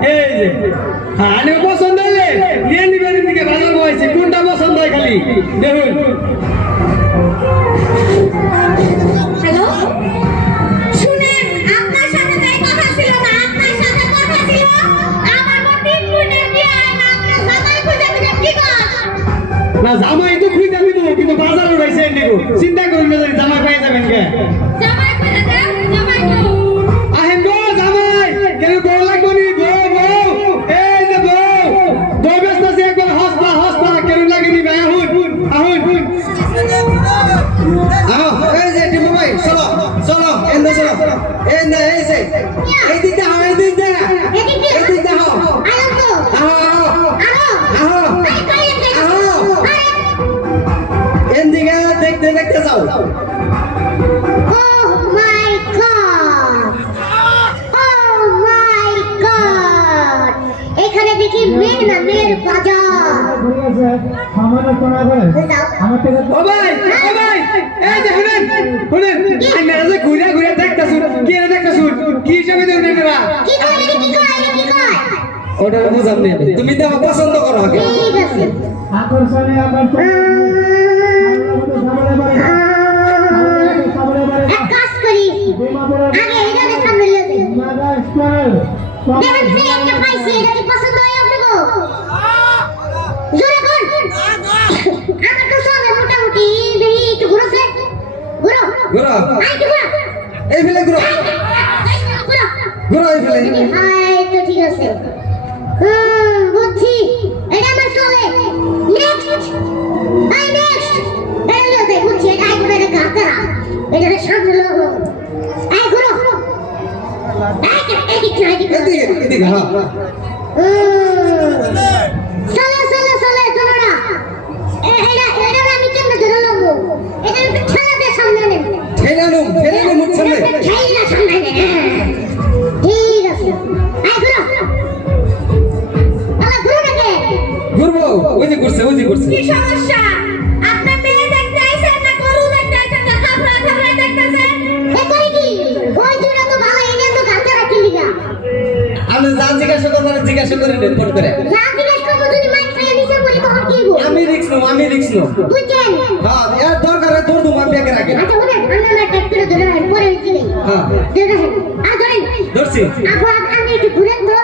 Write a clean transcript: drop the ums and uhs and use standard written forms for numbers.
এই যে আনে পছন্দ হলে নিয়ে নিবেন দিকে বাজার বয়েছে কোনটা পছন্দ হয় খালি দেখুন হ্যালো শুনেন আপনার সাথে তাই কথা ছিল না আপনার সাথে কথা ছিল আমার মতিন মুনে দিয়ে না আপনার জামাই খুঁজে দিবেন কি কর না জামাই তো খুঁজে দিব কিন্তু বাজার উড়াইছে নিব চিন্তা করুন না জামাই পাই যাবেন কে জামাই খুঁজে দেন জামাই তো আহেন গো জামাই কেন বউ লাগবো নি বউ এই যে বউ ব্যস্ত আছে একবার হস্তা কেন লাগেনি ভাই আহুন এই যে টিমু ভাই চলো এন্ড চলো এই যে এই দিকটা হাও এই দিকটা হাও আলো তো আহো আই কাই লেগে এন্ডিকে দেখতে যাও Oh my god! Oh my god! এখানে দেখি মেঘ না মেঘ বাজার ও ভাই এই যে শুনেন আমি মেরাজে ঘুরে দেখতাছুন কি হিসাবে দেন নেরা কি কয় ওটা বুঝাম না তুমি তো পছন্দ করো আগে ঠিক আছে এক কাজ করি আগে এটা দেখলাম মিলে দিই দেখেন সে একটা পাইছি এটা কি পছন্দ হয় আপনাকে জোরে কোন আমার তো সবে মোটামুটি দেখি একটু ঘুরছে ঘুরো আই একটু ঘুরো এই ফেলে ঘুরো এই ফেলে হাই তো ঠিক আছে বুঝছি এটা আমার সবে নেক্সট এটা লতে বুঝছি এটা আই করে গাতা এটা সামনে লোক আই ঘুরো এদিকে হ্যাঁ চলে চলো না এটা আমি কেমনে ধরে নেবো এটা একটু ঠেলাতে সামনে নেব ঠেলানো মুখ সামনে ঠেলা সামনে নে ঠিক আছে আই ঘুরো আলা ঘুরো নাকি ঘুরবো ওই যে করছে কি সমস্যা আপনি মেয়ে দেখতে আইছেন না গরু দেখতে আইছেন না খাফরা দেখতেছেন এটাই কি ওই দুটো তো ভালো এনে তো গাছে রাখি লিগা আমি যা জিজ্ঞাসা করে নেন ফোন করে যা জিজ্ঞেস করবো যদি মাইক খাইয়ে নিছে বলি তখন কি হইব আমি রিক্স নো বুঝছেন হ্যাঁ এর দরকারে দৌড় দু মার ব্যাগে রাখে আচ্ছা বলেন আমরা টেক করে ধরে পরে হইছি হ্যাঁ দেখেন আর ধরেন ধরছি আপু আমি একটু ঘুরেন তো